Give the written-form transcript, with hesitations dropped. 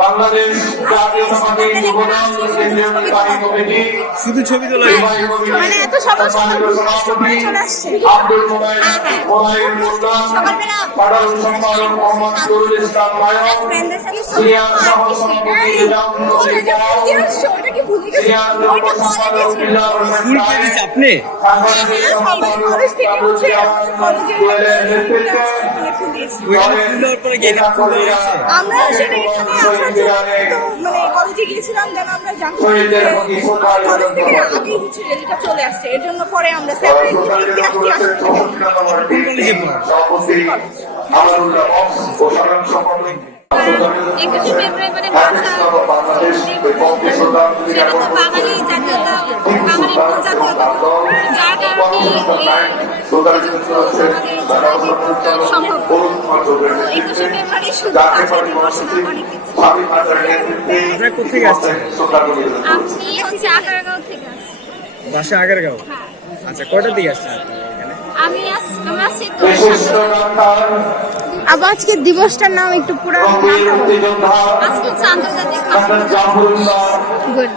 বাংলাদেশ জাতীয়তাবাদী যুবদল কেন্দ্রীয় নির্বাহী কমিটি শুধু ছবি তোলা মানে এত সকাল সকাল চলে আসছে। আব্দুল মোলায়েম মোল্লা, পাঠান সম্পাদক মোহাম্মদ নুরুল ইসলাম নায়ক, সিনিয়র সহ-সভাপতি নিজামুল হক জালাল, সিনিয়র যুব সম্পাদক বিল্লাল ফুল কে দিছে আপনি? সাংগঠনিক সম্পাদক আবুল জামান জুয়েলের নেতৃত্বে ওইখানে ফুল দেওয়ার পরে গিয়ে এখানে ফুল দেওয়া হয়েছে? আমরা আসলে এখানে আসার জন্য তো মানে কলেজে গিয়েছিলাম, যেন আমরা জানতে পারি যে কলেজ থেকে আগেই হচ্ছে রেলিটা চলে আসছে। এর জন্য পরে আমরা সেপারেট ইতিহাস কোন কলেজে পড়ো? একুশে ফেব্রুয়ারি মানে ভাষা সেটা তো বাঙালি জাতীয়তা, বাঙালির মূল জাতীয়তা, যার কারণে সম্ভব। একুশে ফেব্রুয়ারি শুধু ভাষা দিবস না, অনেক কিছু। আপনারা কোথেকে আসছেন? আপনি হচ্ছে আগারগাঁও থেকে আসছি। বাসা আগারগাঁও। হ্যাঁ, আচ্ছা, কয়টার দিকে আসছেন আপনারা এখানে? আমরা আসছি তো 7টা। আবার আজকে দিবসটার নাম একটু পুরো আজকে হচ্ছে আন্তর্জাতিক গুড।